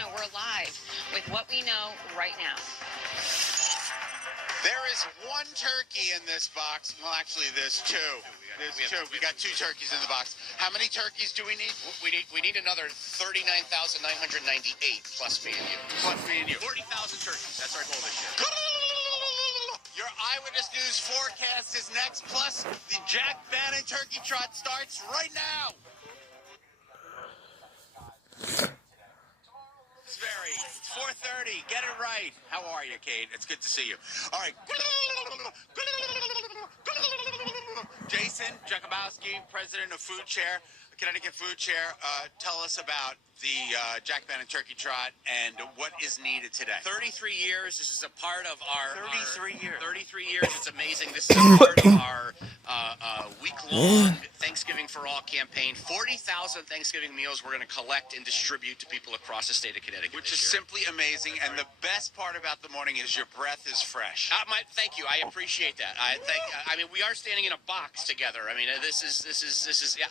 you know we're live with what we know right now. There is one turkey in this box. Well, actually, there's two. We got two turkeys in the box. How many turkeys do we need? We need another 39,998 plus me and you. Plus me and you. 40,000 turkeys. That's our goal this year. Your Eyewitness News forecast is next. Plus, the Jack Bannan Turkey Trot starts right now. It's 4:30. Get it right. How are you, Kate? It's good to see you. All right. Jason Jakubowski, president of Food Chair, Connecticut Food Chair. Tell us about the Jack Bannan Turkey Trot and what is needed today. 33 years. This is a part of our 33 years. 33 years. It's amazing. This is a part of our week-long Thanksgiving for All campaign. 40,000 Thanksgiving meals we're going to collect and distribute to people across the state of Connecticut. Which is simply amazing. And the best part about the morning is your breath is fresh. Thank you. I appreciate that. I mean, we are standing in a box together. I mean, this is.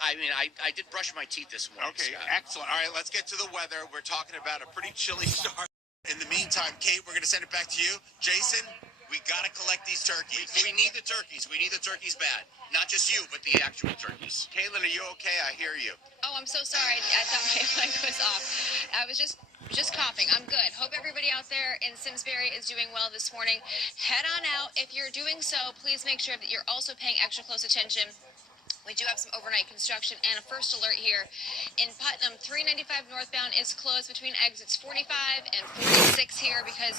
I mean, I did brush my teeth this morning. Okay, Scott. excellent. All right, let's get to the weather. We're talking about a pretty chilly start. In the meantime, Kate, we're going to send it back to you. Jason, we got to collect these turkeys. We need the turkeys. We need the turkeys bad. Not just you, but the actual turkeys. Caitlin, are you okay? I hear you. Oh, I'm so sorry. I thought my mic was off. I was just coughing. I'm good. Hope everybody out there in Simsbury is doing well this morning. Head on out. If you're doing so, please make sure that you're also paying extra close attention. We do have some overnight construction and a first alert here in Putnam. 395 northbound is closed between exits 45 and 46 here because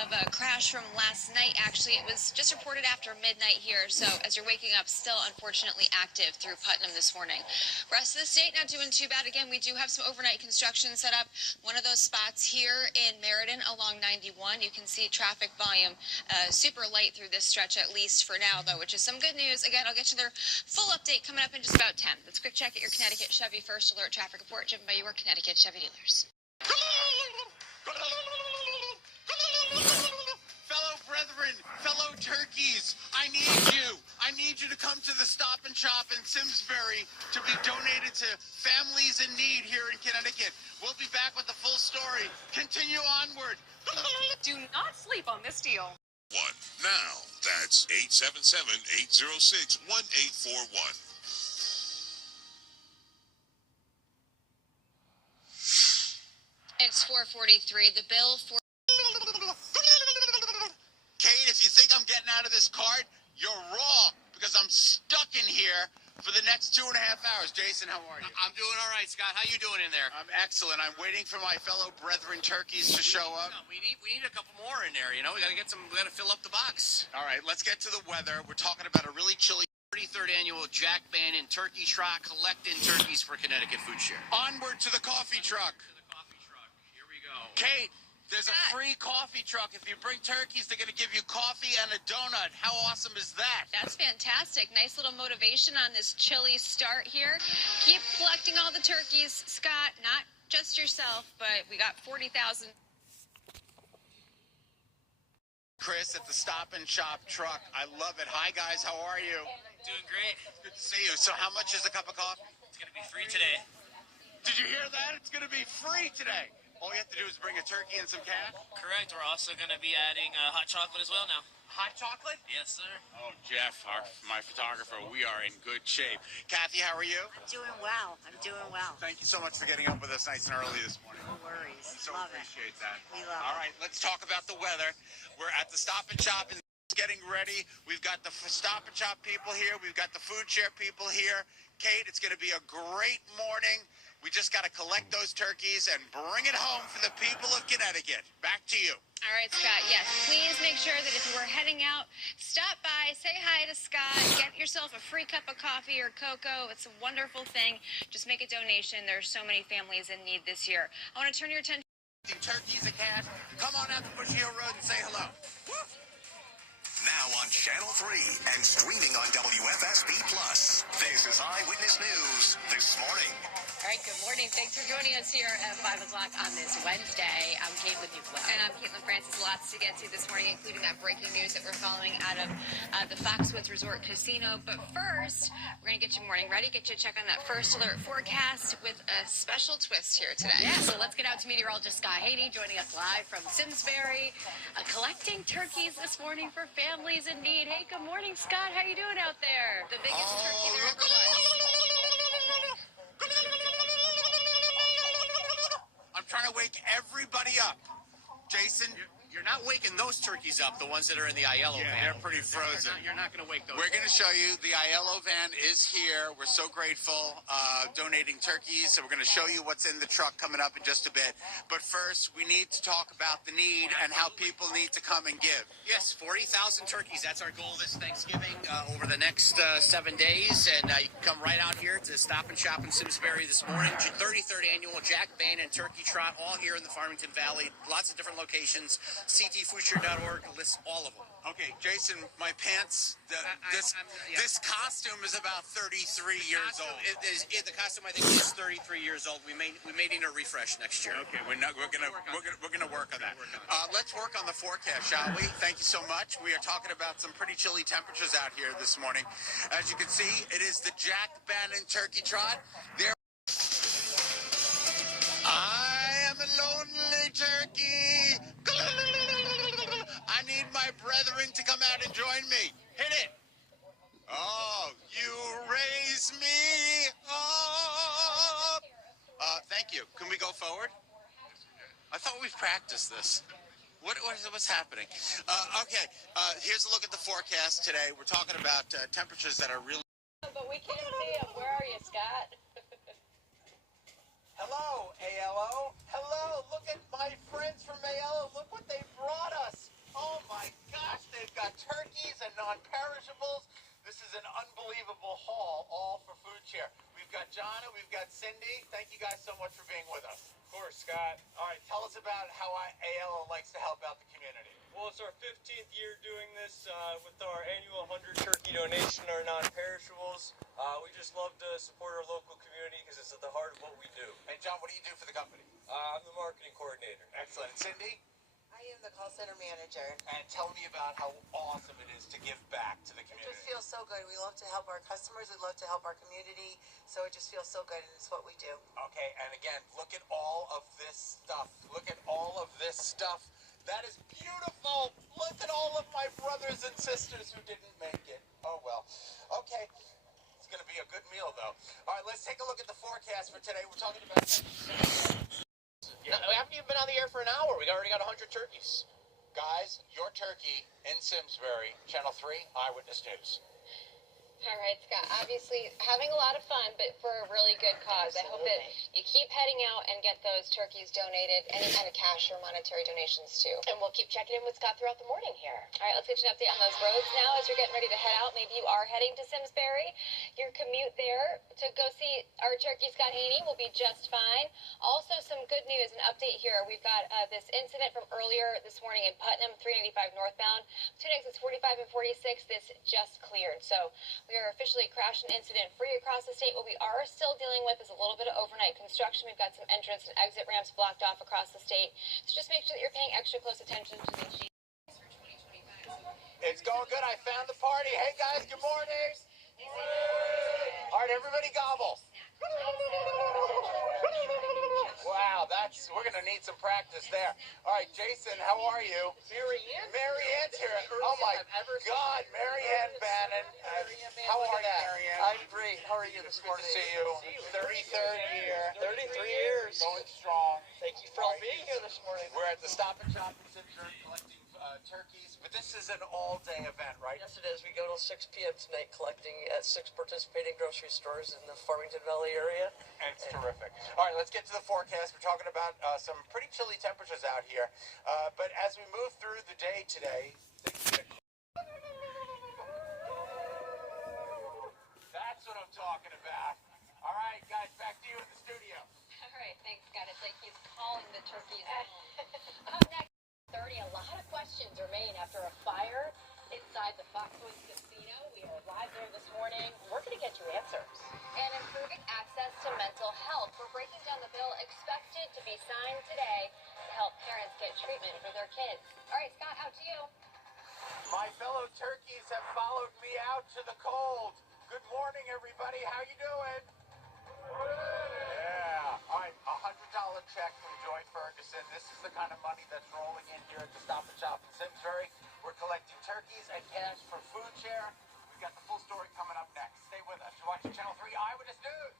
of a crash from last night. Actually, it was just reported after midnight here. So as you're waking up, still unfortunately active through Putnam this morning. Rest of the state not doing too bad. Again, we do have some overnight construction set up. One of those spots here in Meriden along 91. You can see traffic volume super light through this stretch, at least for now, though, which is some good news. Again, I'll get you their full update coming up in just about 10. Let's quick check at your Connecticut Chevy First Alert traffic report driven by your Connecticut Chevy dealers. Fellow brethren, fellow turkeys, I need you. I need you to come to the Stop and Shop in Simsbury to be donated to families in need here in Connecticut. We'll be back with the full story. Continue onward. Do not sleep on this deal. Now, that's 877-806-1841. It's 4:43. The bill for... Kate, if you think I'm getting out of this cart, you're wrong, because I'm stuck in here for the next 2.5 hours. Jason, how are you? I'm doing all right, Scott. How you doing in there? I'm excellent. I'm waiting for my fellow brethren turkeys to show up. No, we need a couple more in there. You know, we got to fill up the box. All right, let's get to the weather. We're talking about a really chilly 33rd annual Jack Bannan Turkey Trot collecting turkeys for Connecticut Food Share. Onward to the coffee truck. Here we go. Kate, there's a free coffee truck. If you bring turkeys, they're going to give you coffee and a donut. How awesome is that? That's fantastic. Nice little motivation on this chilly start here. Keep collecting all the turkeys, Scott. Not just yourself, but we got 40,000. Chris at the Stop and Shop truck. I love it. Hi, guys. How are you? Doing great. Good to see you. So how much is a cup of coffee? It's going to be free today. Did you hear that? It's going to be free today. All you have to do is bring a turkey and some cash? Correct. We're also going to be adding hot chocolate as well now. Hot chocolate? Yes, sir. Oh, Jeff, my photographer, we are in good shape. Kathy, how are you? I'm doing well. Thank you so much for getting up with us nice and early this morning. No worries. So Love appreciate that. We love All it. right, let's talk about the weather. We're at the Stop and Shop and getting ready. We've got the Stop and Shop people here. We've got the Food Share people here. Kate, it's going to be a great morning. We just got to collect those turkeys and bring it home for the people of Connecticut. Back to you. All right, Scott, yes, please make sure that if you are heading out, stop by, say hi to Scott, get yourself a free cup of coffee or cocoa. It's a wonderful thing. Just make a donation. There are so many families in need this year. I want to turn your attention. Turkeys and cash. Come on out to Bushy Hill Road and say hello. Woo! Now on Channel 3 and streaming on WFSB+. This is Eyewitness News this morning. All right, good morning. morning. Thanks for joining us here at 5 o'clock on this Wednesday. I'm Caitlin Duclos. And I'm Caitlin Francis. Lots to get to this morning, including that breaking news that we're following out of the Foxwoods Resort Casino. But first, we're going to get you morning ready, get you a check on that first alert forecast with a special twist here today. Yeah, so let's get out to meteorologist Scott Haney joining us live from Simsbury, collecting turkeys this morning for families in need. Hey, good morning, Scott. How are you doing out there? The biggest turkey there ever was. I'm trying to wake everybody up. Jason, You're not waking those turkeys up, the ones that are in the Alello van. they're pretty frozen. You're not going to wake those. We're going to show you the Alello van is here. We're so grateful, donating turkeys. So we're going to show you what's in the truck coming up in just a bit. But first, we need to talk about the need and how people need to come and give. Yes, 40,000 turkeys. That's our goal this Thanksgiving over the next 7 days. And you can come right out here to Stop and Shop in Simsbury this morning. 33rd annual Jack Bannan Turkey Trot, all here in the Farmington Valley. Lots of different locations. ctfoodshare.org lists all of them. Okay, Jason, my pants, this costume is about 33 years old. The costume, I think, is 33 years old. We may need a refresh next year. Okay, we're gonna work on that. Let's work on the forecast, shall we? Thank you so much. We are talking about some pretty chilly temperatures out here this morning. As you can see, it is the Jack Bannan Turkey Trot. I am a lonely turkey. I need my brethren to come out and join me. Hit it. Oh, you raise me up. Thank you. Can we go forward? I thought we practiced this. What's happening? Okay, here's a look at the forecast today. We're talking about temperatures that are really... But we can't see him. Where are you, Scott? Hello, ALO. Hello, look at my friends from ALO. Look what they brought us. Oh my gosh, they've got turkeys and non-perishables. This is an unbelievable haul, all for Food Share. We've got Jonna, we've got Cindy. Thank you guys so much for being with us. Of course, Scott. All right, tell us about how ALO likes to help out the community. Well, it's our 15th year doing this with our annual 100 turkey donation, our non-perishables. We just love to support our local community because it's at the heart of what we do. And John, what do you do for the company? I'm the marketing coordinator. Excellent. Cindy? I am the call center manager. And tell me about how awesome it is to give back to the It community. just feels so good. We love to help our customers. We love to help our community. So it just feels so good, and it's what we do. Okay, and again, look at all of this stuff. Look at all of this stuff. That is beautiful. Look at all of my brothers and sisters who didn't make it. Oh, well. Okay. It's going to be a good meal, though. All right, let's take a look at the forecast for today. We're talking about... We haven't even been on the air for an hour. We already got 100 turkeys. Guys, your turkey in Simsbury, Channel 3, Eyewitness News. All right, Scott. Obviously, having a lot of fun, but for a really good cause. I hope that you keep heading out and get those turkeys donated, any kind of cash or monetary donations, too. And we'll keep checking in with Scott throughout the morning here. All right, let's get you an update on those roads now as you're getting ready to head out. Maybe you are heading to Simsbury. Your commute there to go see our turkey, Scott Haney, will be just fine. Also, some good news, an update here. We've got this incident from earlier this morning in Putnam, 395 northbound. Between exits 45 and 46, this just cleared. So we are officially crash and incident free across the state. What we are still dealing with is a little bit of overnight construction. We've got some entrance and exit ramps blocked off across the state. So just make sure that you're paying extra close attention to the sheet. It's going good. I found the party. Hey, guys, good morning. All right, everybody gobble. Wow, we're going to need some practice there. All right, Jason, how are you? Mary Ann's here. Oh, my God, Mary Ann Bannan. How are you, Mary Ann? I'm great. How are you this morning? Good to see you. 33rd year. 33 years. Going strong. Thank you for all being here this morning. We're at the Stop and Shop in Simsbury collecting turkeys, but this is an all-day event, right? Yes, it is. We go till 6 p.m. tonight collecting at 6 participating grocery stores in the Farmington Valley area. And it's terrific. All right, let's get to the forecast. We're talking about some pretty chilly temperatures out here. But as we move through the day today, that's what I'm talking about. All right, guys, back to you in the studio. All right, thanks, Scott. It's like he's calling the turkeys home. Up next, 30, a lot of questions remain after a fire inside the Foxwoods Casino. We are live there this morning. We're going to get you answers. And improving access to mental health. We're breaking expected to be signed today to help parents get treatment for their kids. All right, Scott, out to you. My fellow turkeys have followed me out to the cold. Good morning, everybody. How you doing? Yeah. All right, $100 check from Joy Ferguson. This is the kind of money that's rolling in here at the Stop and Shop in Simsbury. We're collecting turkeys and cash for food share. We've got the full story coming up next. Stay with us. You're watching Channel 3 Eyewitness News.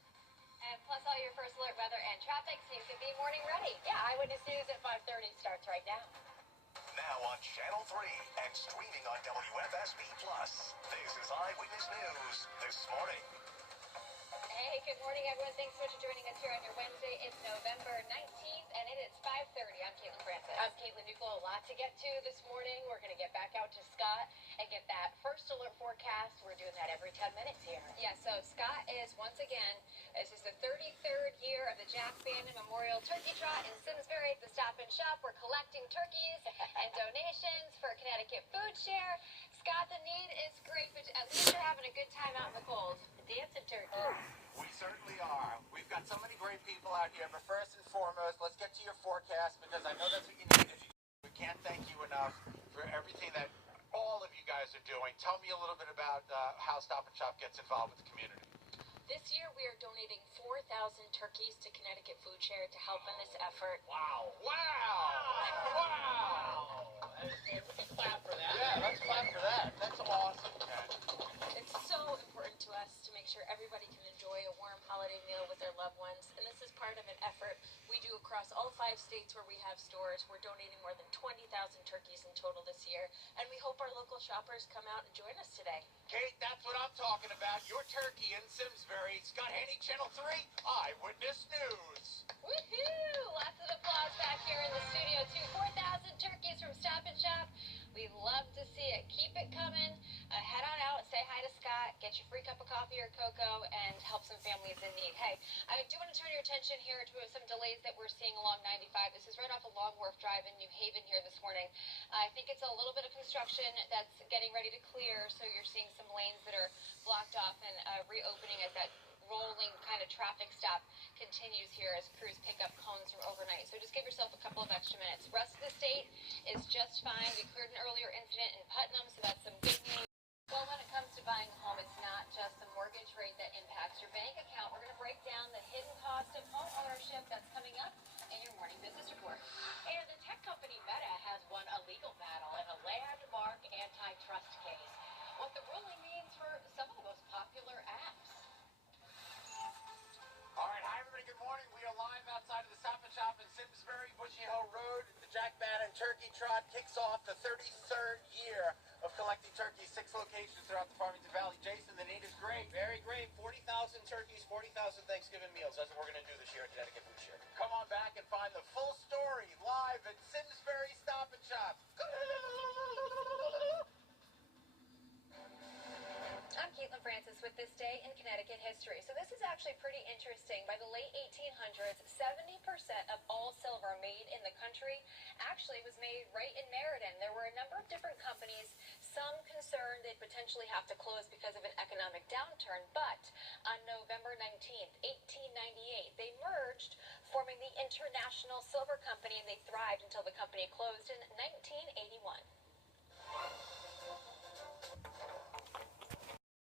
And plus all your first alert weather and traffic so you can be morning ready. Yeah, Eyewitness News at 5:30 starts right now. Now on Channel 3 and streaming on WFSB Plus. This is Eyewitness News this morning. Hey, good morning, everyone. Thanks so much for joining us here on your Wednesday. It's November 19th, and it is 5:30. I'm Caitlin Francis. I'm Caitlin Duclo. A lot to get to this morning. We're going to get back out to Scot and get that first alert forecast. We're doing that every 10 minutes here. Yeah, so Scot is, once again, this is the 33rd year of the Jack Bannan Memorial Turkey Trot in Simsbury at the Stop and Shop. We're collecting turkeys and donations for Connecticut Food Share. Scott, the need is great, but at least you're having a good time out in the cold. Dancing turkey. We certainly are. We've got so many great people out here, but first and foremost, let's get to your forecast because I know that's what you need. We can't thank you enough for everything that all of you guys are doing. Tell me a little bit about how Stop and Shop gets involved with the community. This year we are donating 4,000 turkeys to Connecticut Food Share to help in this effort. Wow. Let's clap for that. Yeah, let's clap for that. That's awesome, Ken. It's so important to us to make sure everybody can enjoy a warm holiday meal with their loved ones, and this is part of an effort we do across all 5 states where we have stores. We're donating more than 20,000 turkeys in total this year, and we hope our local shoppers come out and join us today. Kate, that's what I'm talking about. Your turkey in Simsbury. Scott Haney, Channel 3 Eyewitness News. Woohoo! Lots of applause back here in the studio, too. 4,000 turkeys from Stop and Shop. We love to see it. Keep it coming. Head on out, say hi to Scott, get your free cup of coffee or cocoa, and help some families in need. Hey, I do want to turn your attention here to some delays that we're seeing along 95. This is right off of Long Wharf Drive in New Haven here this morning. I think it's a little bit of construction that's getting ready to clear, so you're seeing some lanes that are blocked off and reopening as that rolling kind of traffic stop continues here as crews pick up cones from overnight. So just give yourself a couple of extra minutes. Rest of the state is just fine. We cleared an earlier incident in Putnam, so that's some good news. Well, when it comes to buying a home, it's not just the mortgage rate that impacts your bank account. We're going to break down the hidden cost of home ownership that's coming up in your morning business report. And the tech company Meta has won a legal battle in a landmark antitrust case. What the ruling means for some of the most popular apps. All right, hi everybody, good morning. We are live outside of the Stop and Shop in Simsbury, Bushy Hill Road. The Jack Bannan Turkey Trot kicks off the 33rd year of collecting turkeys, 6 locations throughout the Farmington Valley. Jason, the need is great. Very great. 40,000 turkeys, 40,000 Thanksgiving meals. That's what we're going to do this year at Connecticut Food Share. Come on back and find the full story live at Simsbury Stop and Shop. I'm Caitlin Francis with This Day in Connecticut History. So this is actually pretty interesting. By the late 1800s, 70% of all silver made in the country actually was made right in Meriden. There were a number of different companies, some concerned they'd potentially have to close because of an economic downturn. But on November 19th, 1898, they merged, forming the International Silver Company, and they thrived until the company closed in 1981.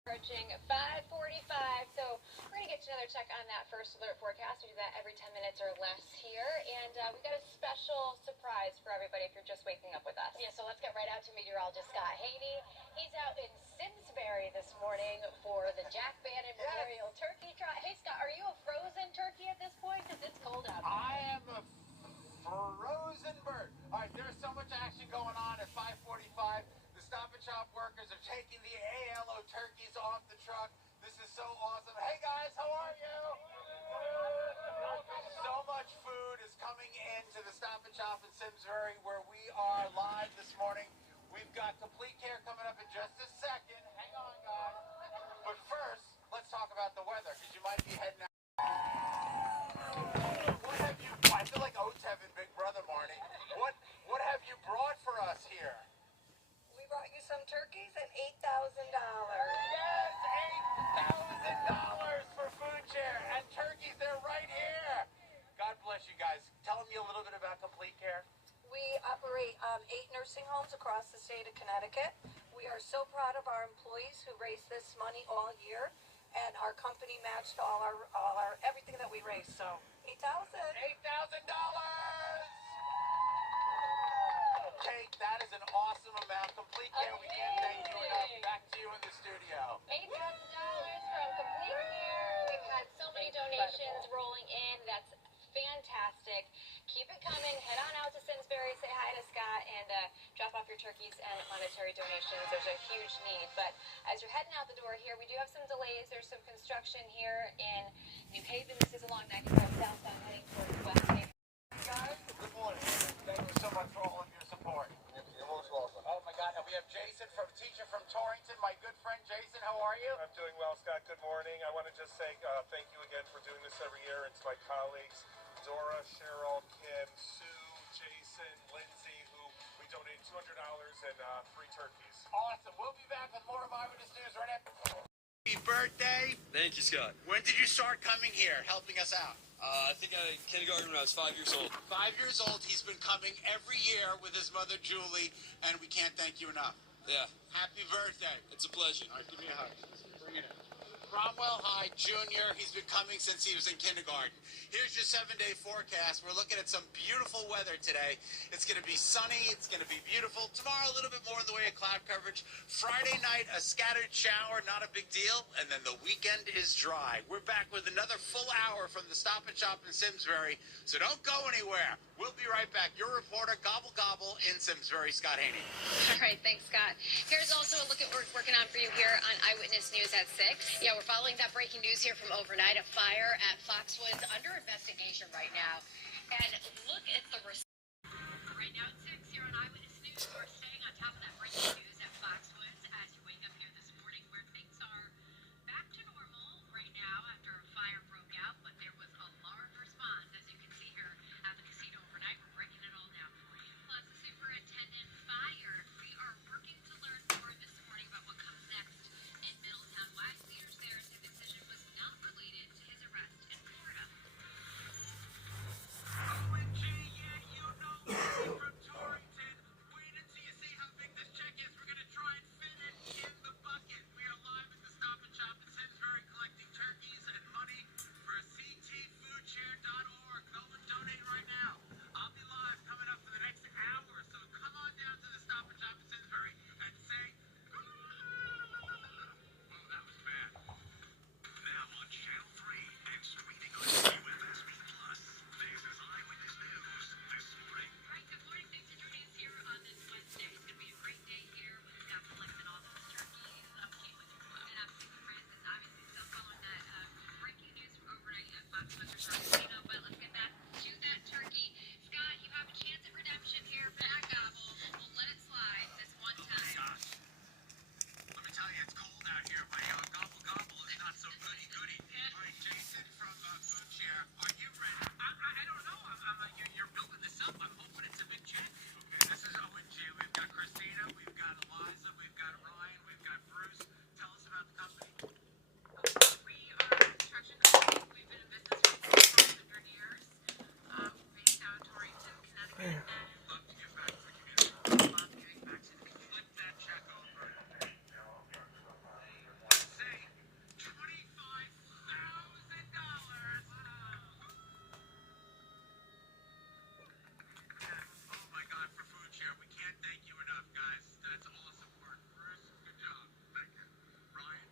Approaching 5:45, so we're going to get you another check on that first alert forecast. We do that every 10 minutes or less here, and we got a special surprise for everybody if you're just waking up with us. Yeah, so let's get right out to meteorologist Scott Haney. He's out in Simsbury this morning for the Jack Bannan Memorial Turkey Trot. Hey, Scott, are you a frozen turkey at this point? Because it's cold out there. I am a frozen bird. All right, there's so much action going on at 5:45. The Stop and Shop workers are taking the Alello turkeys off the truck. This is so awesome. Hey guys, how are you? So much food is coming into the Stop and Shop in Simsbury where we are live this morning. We've got Complete Care coming up in just a second. Hang on, guys. But first, let's talk about the weather because you might be heading out. What have you? I feel like Oates having Big Brother, Marty. What have you brought for us here? We brought you some turkeys and $8,000. Yes, $8,000 for food share and turkeys. They're right here. God bless. nursing homes across the state of Connecticut. We are so proud of our employees who raised this money all year, and our company matched all our everything that we raised. So $8,000. Kate, that is an awesome amount. Complete Care, we can't thank you enough. Back to you in the studio. $8,000 from Complete Care. We've had so many donations rolling in. That's fantastic. Keep it coming. Head on out to Simsbury, say hi to Scott, and drop off your turkeys and monetary donations. There's a huge need. But as you're heading out the door here, we do have some delays. There's some construction here in New Haven. This is along Niagara southbound heading towards West Haven. Guys, good morning. Thank you so much for all of your support. You're most welcome. Oh my God, and we have Jason, teacher from Torrington, my good friend Jason. How are you? I'm doing well, Scott. Good morning. I want to just say thank you again for doing this every year. And to my colleagues, Dora, Cheryl, Kim, Sue, Jason, Lindsay, who we donated $200 and 3 turkeys. Awesome. We'll be back with more of Eyewitness News right after. Happy birthday. Thank you, Scott. When did you start coming here, helping us out? I think I was in kindergarten when I was 5 years old. 5 years old. He's been coming every year with his mother, Julie, and we can't thank you enough. Yeah. Happy birthday. It's a pleasure. All right, give me a hug. Bring it in. Cromwell High Jr., he's been coming since he was in kindergarten. Here's your 7-day forecast. We're looking at some beautiful weather today. It's going to be sunny. It's going to be beautiful. Tomorrow, a little bit more in the way of cloud coverage. Friday night, a scattered shower, not a big deal. And then the weekend is dry. We're back with another full hour from the Stop and Shop in Simsbury. So don't go anywhere. We'll be right back. Your reporter, Gobble Gobble in Simsbury, Scott Haney. All right, thanks, Scott. Here's also a look at what we're working on for you here on Eyewitness News at 6. Yeah, we're following that breaking news here from overnight. A fire at Foxwoods under investigation right now. And look at the right now at 6 here on Eyewitness News. We're staying on top of that breaking news at Foxwoods as you wake up here this morning, where things are back to normal right now after a fire broke out, but there was a large response, as you can see here at the casino overnight. We're breaking it all down for you. Plus, the superintendent fired. We are working to learn more this morning about what comes next in Middletown. Why leaders there say the decision was not related to his arrest in Florida. OMG, yeah, you know from Torrington. Wait until you see how big this check is. We're going to try and fit it in the bucket. We are live at the Stop and Shop in Simsbury collecting turkeys and money for ctfoodshare.org. Go and donate right now. I'll be live coming up for the next hour, so come on down to the Stop and Shop in Simsbury and say, whoa, that was bad. Now on Channel 3 and streaming on WFSB Plus. This is Eyewitness News this morning. All right, good morning. Thanks for joining us here on this Wednesday. It's going to be a great day here with Scott collecting all those turkeys. Kate with you. And I'm Stephen Francis. Obviously, still following that breaking news from overnight at Foxwoods Casino. But let's get back to that turkey. Scott, you have a chance at redemption here for that gobble. We'll let it slide this one time. Gosh. Let me tell you, it's cold out here. My gobble gobble is not so goody-goody. All right, Jason from Food Share, are you ready? I don't know. You're building this up. I'm hoping it's a big check. Okay, this is ONG. We've got Christina, we've got Eliza, we've got Ryan, we've got Bruce. Tell us about the company. We are a construction company. We've been in business for 400 years. Based out of Torrington, Connecticut. Love to give back to the community. Love giving back to the community. Flip that check over. Say $25,000. Oh my God, for Food Share. We can't thank you enough, guys. That's awesome work. Bruce, good job. Thank you. Ryan,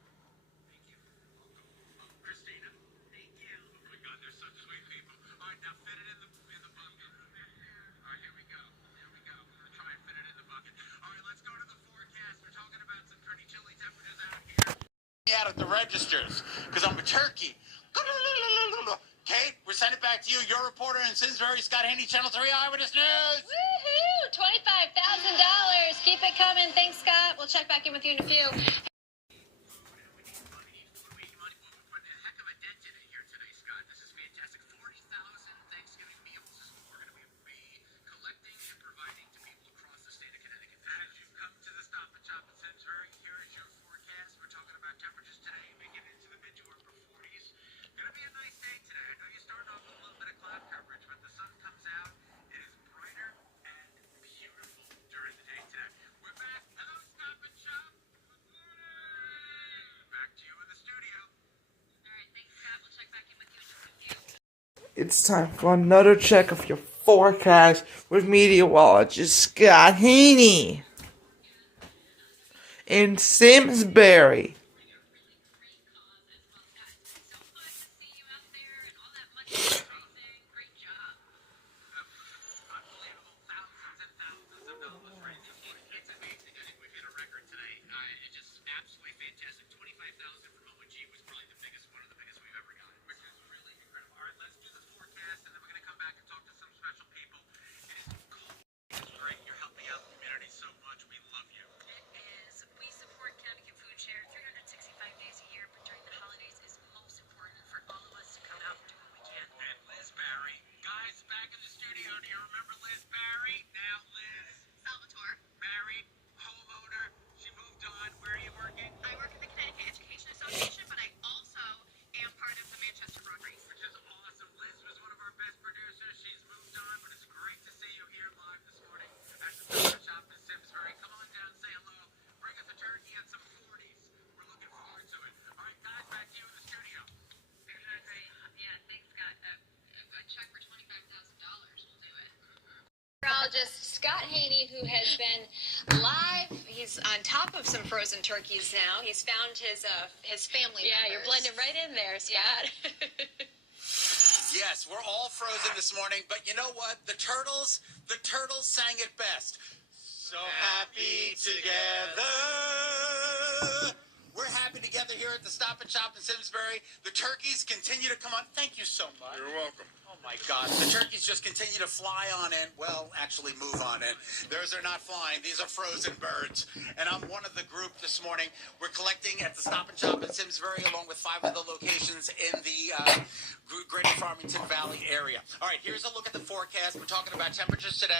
thank you. Christina, thank you. Oh my God, they're such sweet people. All right, now fit it in the bucket. All right, here we go. Here we go. We're gonna try and fit it in the bucket. All right, let's go to the forecast. We're talking about some pretty chilly temperatures out here. Out at the registers, because I'm a turkey. Kate, we're sending it back to you. Your reporter in Simsbury, Scott Haney, Channel 3 Eyewitness News. Woohoo! $25,000. Keep it coming. Thanks, Scott. We'll check back in with you in a few. We need money. We're putting a heck of a dent in it here today, Scott. This is fantastic. 40,000 Thanksgiving meals is what we're going to be collecting and providing to people across the state of Connecticut. As you come to the Stop and Shop in Simsbury, here is your forecast. We're talking about temperatures today, making it into the mid to upper 40s. Going to be a nice day today. I know you're starting off with a little bit of cloud coverage, but the sun comes out. It is brighter and beautiful during the day. It's time for another check of your forecast with meteorologist Scott Haney in Simsbury. Meteorologist Scott Haney, who has been live. He's on top of some frozen turkeys now. He's found his family members. Yeah, you're blending right in there, Scott. Yeah. Yes, we're all frozen this morning, but you know what? The turtles sang it best. So happy together. We're happy together here at the Stop and Shop in Simsbury. The turkeys continue to come on. Thank you so much. You're welcome. Oh my God, the turkeys just continue to fly on in. Well, actually move on in. Theirs are not flying. These are frozen birds. And I'm one of the group this morning. We're collecting at the Stop and Shop in Simsbury along with 5 other locations in the Greater Farmington Valley area. All right, here's a look at the forecast. We're talking about temperatures today.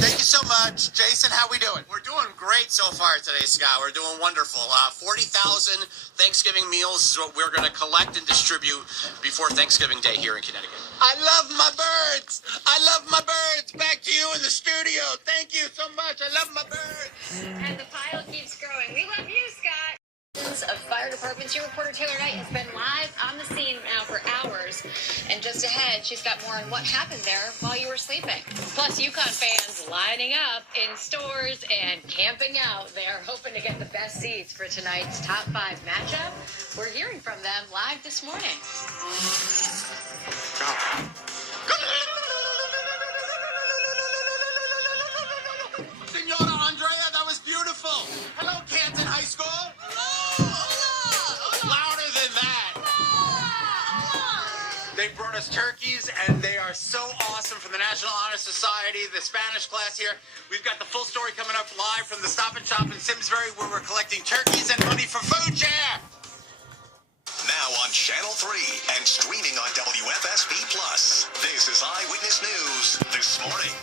Thank you so much. Jason, how we doing? We're doing great so far today, Scott. We're doing wonderful. 40,000 Thanksgiving meals is what we're going to collect and distribute before Thanksgiving Day here in Connecticut. I love my birds. I love my birds. Back to you in the studio. Thank you so much. I love my birds. And the pile keeps growing. We love you, Scott. Of fire departments, your reporter Taylor Knight has been live on the scene now for hours, and just ahead she's got more on what happened there while you were sleeping. Plus, UConn fans lining up in stores and camping out. They are hoping to get the best seats for tonight's top 5 matchup. We're hearing from them live this morning. Senora Andrea, that was beautiful. Hello, Canton High School. Louder than that. They brought us turkeys, and they are so awesome from the National Honor Society, the Spanish class here. We've got the full story coming up live from the Stop and Shop in Simsbury, where we're collecting turkeys and money for food share. Now on Channel 3 and streaming on WFSB Plus. This is Eyewitness News this morning.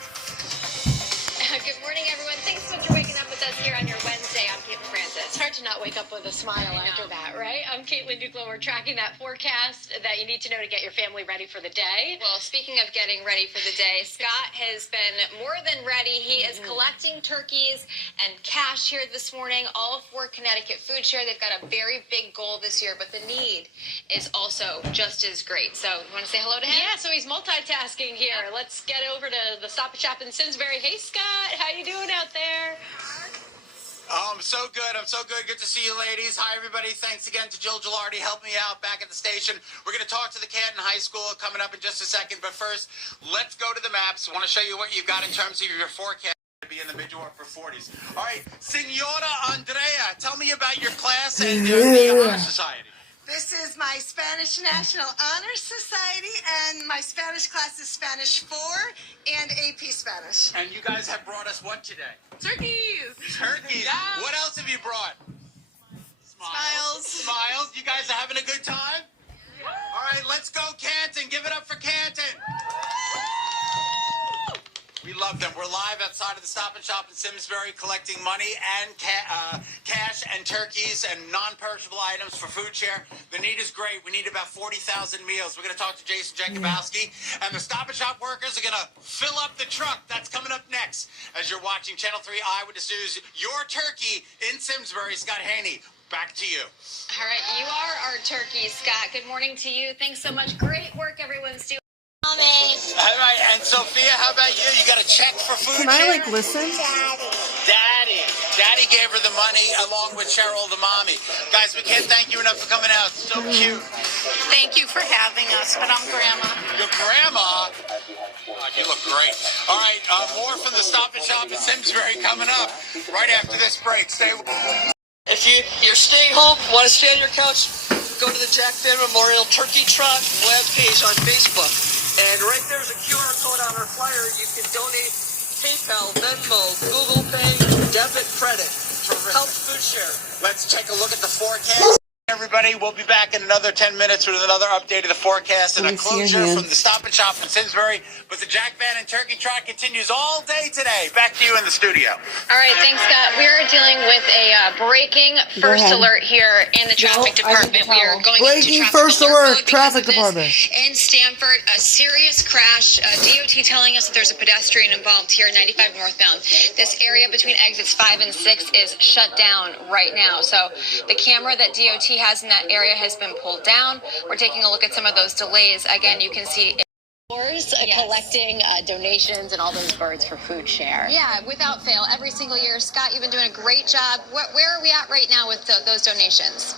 Good morning, everyone. Thanks so much for waking up with us here on your Wednesday. I'm Caitlin Francis. It's hard to not wake up with a smile after that, right? I'm Caitlin Duclo. We're tracking that forecast that you need to know to get your family ready for the day. Well, speaking of getting ready for the day, Scott has been more than ready. He is collecting turkeys and cash here this morning, all for Connecticut Food Share. They've got a very big goal this year, but the need is also just as great. So, you want to say hello to him? Yeah, so he's multitasking here. Yep. Let's get over to the Stop and Shop in Simsbury. Hey, Scott, how you doing out there? Oh, I'm so good. I'm so good. Good to see you, ladies. Hi, everybody. Thanks again to Jill Gilardi helping me out back at the station. We're going to talk to the Canton High School coming up in just a second. But first, let's go to the maps. I want to show you what you've got in terms of your forecast. To be in the mid to upper 40s. All right, Senora Andrea, tell me about your class and the Honor Society. This is my Spanish National Honor Society, and my Spanish class is Spanish 4 and AP Spanish. And you guys have brought us what today? Turkeys! Turkeys! Yeah. What else have you brought? Smiles. Smiles. You guys are having a good time? Yeah. All right, let's go, Canton. Give it up for Canton. We love them. We're live outside of the Stop and Shop in Simsbury collecting money and cash and turkeys and non-perishable items for food share. The need is great. We need about 40,000 meals. We're going to talk to Jason Jakubowski, and the Stop and Shop workers are going to fill up the truck. That's coming up next as you're watching Channel 3 Eyewitness News. Your turkey in Simsbury, Scott Haney. Back to you. All right, you are our turkey, Scott. Good morning to you. Thanks so much. Great work everyone's doing. Mommy. All right, and Sophia, how about you? You got a check for food Can I, share? like, listen? Daddy gave her the money along with Cheryl, the mommy. Guys, we can't thank you enough for coming out. So cute. Thank you for having us, but I'm Grandma. Your grandma? God, you look great. All right, more from the Stop and Shop in Simsbury coming up right after this break. Stay with us. If you're staying home, want to stay on your couch, go to the Jack Bannan Memorial Turkey Trot webpage on Facebook. And right there's a QR code on our flyer. You can donate PayPal, Venmo, Google Pay, debit, credit. Help food share. Let's take a look at the forecast. Everybody, we'll be back in another 10 minutes with another update of the forecast and a closure from the Stop and Shop in Simsbury. But the Jack Bannan Turkey Trot continues all day today. Back to you in the studio. All right, thanks, Scott. We are dealing with a breaking first alert here in the traffic department. We are going breaking into first alert, traffic because of this department. in Stamford. A serious crash. DOT telling us that there's a pedestrian involved here, 95 northbound. This area between exits 5 and 6 is shut down right now. So the camera that DOT has in that area has been pulled down. We're taking a look at some of those delays. Again, you can see collecting donations and all those birds for food share. Yeah, without fail, every single year. Scott, you've been doing a great job. Where are we at right now with those donations?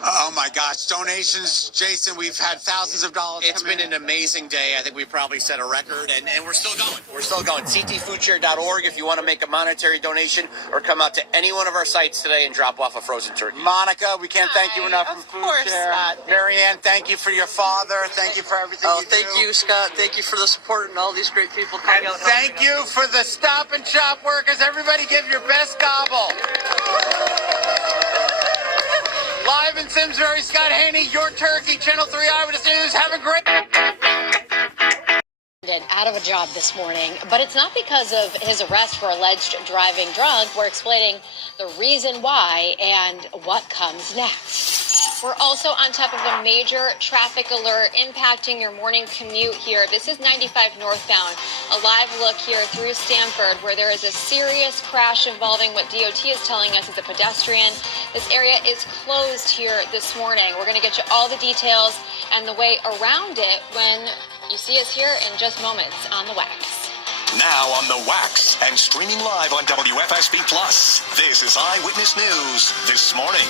Oh my gosh, donations, Jason, we've had thousands of dollars. It's been an amazing day. I think we probably set a record, and we're still going. We're still going. ctfoodshare.org if you want to make a monetary donation or come out to any one of our sites today and drop off a frozen turkey. Monica, we can't thank you enough for food share. Marianne, thank you for your father. Thank you for everything you do. Thank you, Scott. Thank you for the support and all these great people coming out. Thank you for the Stop and Shop workers. Everybody give your best gobble. Live in Simsbury, Scott Haney, your turkey, Channel 3 Eyewitness News. Have a great... Out of a job this morning, but it's not because of his arrest for alleged driving drunk. We're explaining the reason why and what comes next. We're also on top of a major traffic alert impacting your morning commute here. This is 95 northbound. A live look here through Stamford where there is a serious crash involving what DOT is telling us is a pedestrian. This area is closed here this morning. We're going to get you all the details and the way around it when you see us here in just moments on the WAX. Now on the WAX and streaming live on WFSB Plus. This is Eyewitness News this morning.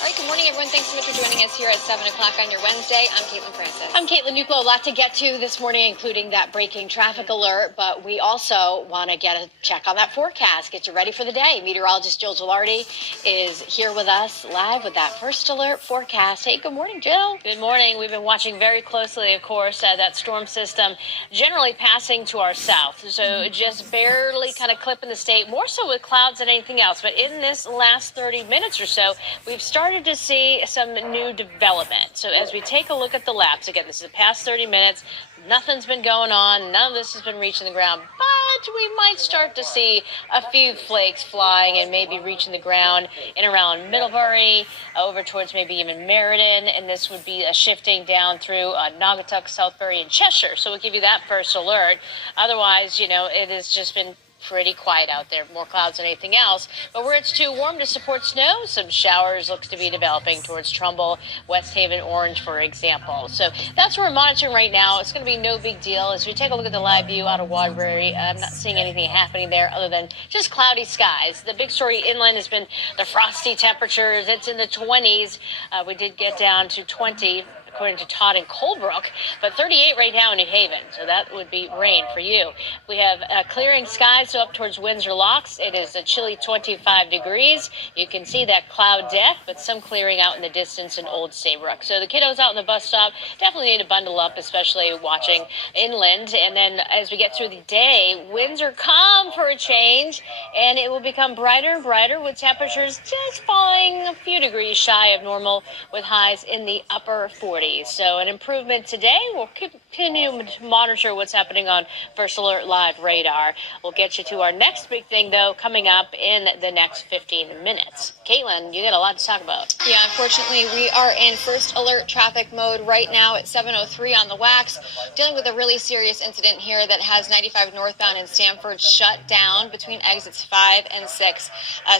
All right, good morning, everyone. Thanks so much for joining us here at 7 o'clock on your Wednesday. I'm Caitlin Francis. I'm Caitlin Newclo. A lot to get to this morning, including that breaking traffic alert, but we also want to get a check on that forecast, get you ready for the day. Meteorologist Jill Gilardi is here with us live with that first alert forecast. Hey, good morning, Jill. Good morning. We've been watching very closely, of course, that storm system generally passing to our south. So just barely kind of clipping the state, more so with clouds than anything else. But in this last 30 minutes or so, we've started to see some new development. So as we take a look at the laps, again, this is the past 30 minutes, nothing's been going on, none of this has been reaching the ground, but we might start to see a few flakes flying and maybe reaching the ground in around Middlebury, over towards maybe even Meriden, and this would be a shifting down through Naugatuck, Southbury, and Cheshire. So we'll give you that first alert. Otherwise, you know, it has just been pretty quiet out there, more clouds than anything else. But where it's too warm to support snow, some showers looks to be developing towards Trumbull, West Haven, Orange, for example. So that's what we're monitoring right now. It's going to be no big deal. As we take a look at the live view out of Waterbury, I'm not seeing anything happening there other than just cloudy skies. The big story inland has been the frosty temperatures. It's in the 20s. We did get down to 20. According to Todd and Colebrook, but 38 right now in New Haven, so that would be rain for you. We have clearing skies, so up towards Windsor Locks, it is a chilly 25 degrees. You can see that cloud deck, but some clearing out in the distance in Old Saybrook. So the kiddos out in the bus stop definitely need to bundle up, especially watching inland. And then as we get through the day, winds are calm for a change, and it will become brighter and brighter with temperatures just falling a few degrees shy of normal with highs in the upper 40s. So an improvement today. We'll continue to monitor what's happening on First Alert Live radar. We'll get you to our next big thing, though, coming up in the next 15 minutes. Caitlin, you got a lot to talk about. Yeah, unfortunately, we are in First Alert traffic mode right now at 7:03 on the WAX, dealing with a really serious incident here that has 95 northbound in Stamford shut down between exits 5 and 6.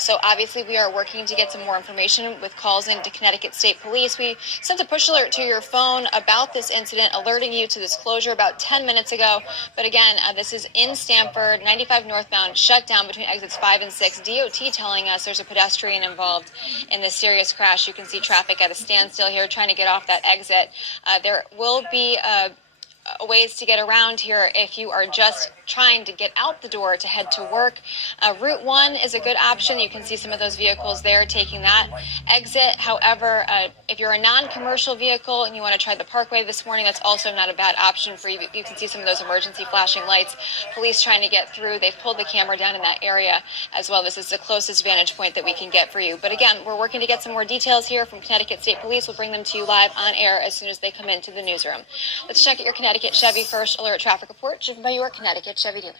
So obviously, we are working to get some more information with calls into Connecticut State Police. We sent a push alert to your your phone about this incident, alerting you to this closure about 10 minutes ago. But again, this is in Stamford, 95 northbound, shut down between exits 5 and 6. DOT telling us there's a pedestrian involved in this serious crash. You can see traffic at a standstill here trying to get off that exit. There will be ways to get around here if you are just trying to get out the door to head to work. Route 1 is a good option. You can see some of those vehicles there taking that exit. However, if you're a non-commercial vehicle and you want to try the Parkway this morning, that's also not a bad option for you. You can see some of those emergency flashing lights, police trying to get through. They've pulled the camera down in that area as well. This is the closest vantage point that we can get for you. But again, we're working to get some more details here from Connecticut State Police. We'll bring them to you live on air as soon as they come into the newsroom. Let's check out your Connecticut Chevy First Alert Traffic Report, driven by your Connecticut Chevy dealer.